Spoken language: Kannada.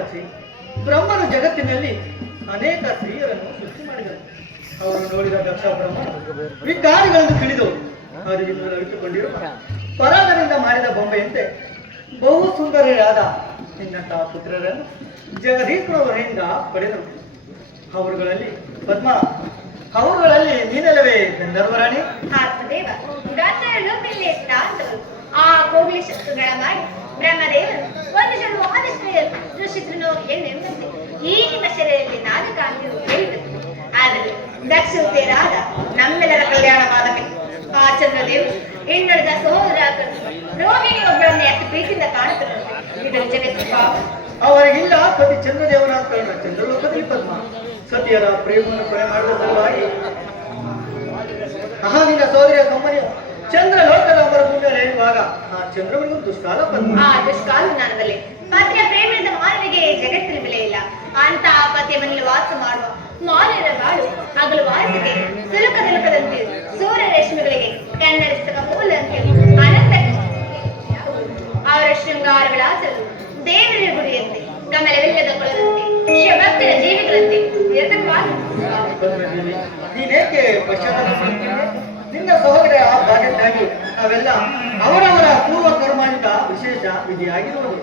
ಆಸೆ ಬ್ರಹ್ಮನು ಜಗತ್ತಿನಲ್ಲಿ ಅನೇಕ ಸ್ತ್ರೀಯರನ್ನು ಸೃಷ್ಟಿ ಮಾಡಿದರು. ಅವರು ನೋಡಿದ ದಕ್ಷ ಬ್ರಹ್ಮ ವಿಜ್ಞಾನಿಗಳನ್ನು ತಿಳಿದವು. ಅರಿವಿಂದ ಅರಿತುಕೊಂಡಿರುವ ಪರಾಗರಿಂದ ಮಾಡಿದ ಬೊಂಬೆಯಂತೆ ಬಹು ಸುಂದರಿಯಾದ ನಿನ್ನಂತಹ ಪುತ್ರರನ್ನು ಜಗದೀಶ್ವರವರಿಂದ ಪಡೆದರು. ಅವರುಗಳಲ್ಲಿ ಪದ್ಮ, ಅವರುಗಳಲ್ಲಿ ನೀನಲ್ಲವೇ ಗಂಧರ್ವರಾಣಿ? ಆತ್ಮದೇವ ಗಂಧರ್ವರು ಪಿಲ್ಲೆತ್ತ ಅಂತವರು ಆ ಕೋಗಿಲೆ ಶಸ್ತ್ರಗಳ ಮಾಡಿ ಬ್ರಹ್ಮದೇವರು ಒಂದು ಜನ ಆದಿಶ್ರೇಯರು ಸೃಷ್ಟಿಸಿದ್ರು ಎಂಬಂತೆ ಈ ನಿಮ್ಮ ಶರೀರದಲ್ಲಿ ನಾದು ಕಾಂತಿಯು ಹೇಳಿದರು. ಆದರೆ ದಕ್ಷತೆಯರಾದ ನಮ್ಮೆಲ್ಲರ ಕಲ್ಯಾಣವಾದಕ್ಕೆ ಆ ಚಂದ್ರದೇವರು ಇನ್ನುಳಿದ ಸಹೋದರ ರೋಹಿಣಿ ಒಬ್ಬಳನ್ನೇ ಅತಿ ಪ್ರೀತಿಯಿಂದ ಕಾಣುತ್ತಿರುವಂತೆ ಇದನ್ನು ಜಗತ್ತು ಪಾಪ. ಅವರಿಗಿಲ್ಲ ಪತಿ ಚಂದ್ರದೇವರ ಕಾರಣ ಚಂದ್ರಲೋಕದಲ್ಲಿ ಪದ್ಮ ಸತಿಯರ ಪ್ರೇಮವನ್ನು ಕೊನೆ ಮಾಡಿದ ಸಲುವಾಗಿ ನಿನ್ನ ಸೋದರಿಯ ಕಂಪನಿಯು ಚಂದ್ರಲೋಕದ ಅವರ ಮುಂದೆ ಹೇಳುವಾಗ ಆ ಚಂದ್ರನಿಗೂ ದುಷ್ಕಾಲ ಪದ್ಮ. ಆ ದುಷ್ಕಾಲ ನಾನದಲ್ಲಿ ಪತಿಯ ಪ್ರೇಮದ ಮಾನವಿಗೆ ಜಗತ್ತಿನ ಬೆಲೆ ಇಲ್ಲ. ಅಂತ ಪತಿಯ ಮನೆಯಲ್ಲಿ ವಾಸ ಮಾಡುವ ಮಾನವರ ಬಾಳು ಹಗಲು ವಾಸಿಗೆ ಸುಲುಕದಂತೆ ಸೂರ್ಯ ರೇಷ್ಮೆಗಳಿಗೆ ಕನ್ನಡಿಸಕ ಮೂಲಂತೆ ಅನಂತ ಅವರ ಶೃಂಗಾರಗಳ ದೇವರ ಗುಡಿಯಂತೆ ಕಮಲವಿಲ್ಲದ ಕೊಳದಂತೆ ಶಿವಭಕ್ತರ ಜೀವಿಗಳಂತೆ ನಿರತವಾಗಿ ನೀನೇಕೆ ಪಶ್ಚಾತ್ತಾಪ? ನಿನ್ನ ಸಹೋದರ ಭಾಗಕ್ಕಾಗಿ ಅವೆಲ್ಲ ಅವರವರ ಪೂರ್ವ ಕರ್ಮಾಂತ ವಿಶೇಷ ವಿಧಿಯಾಗಿರುವುದು.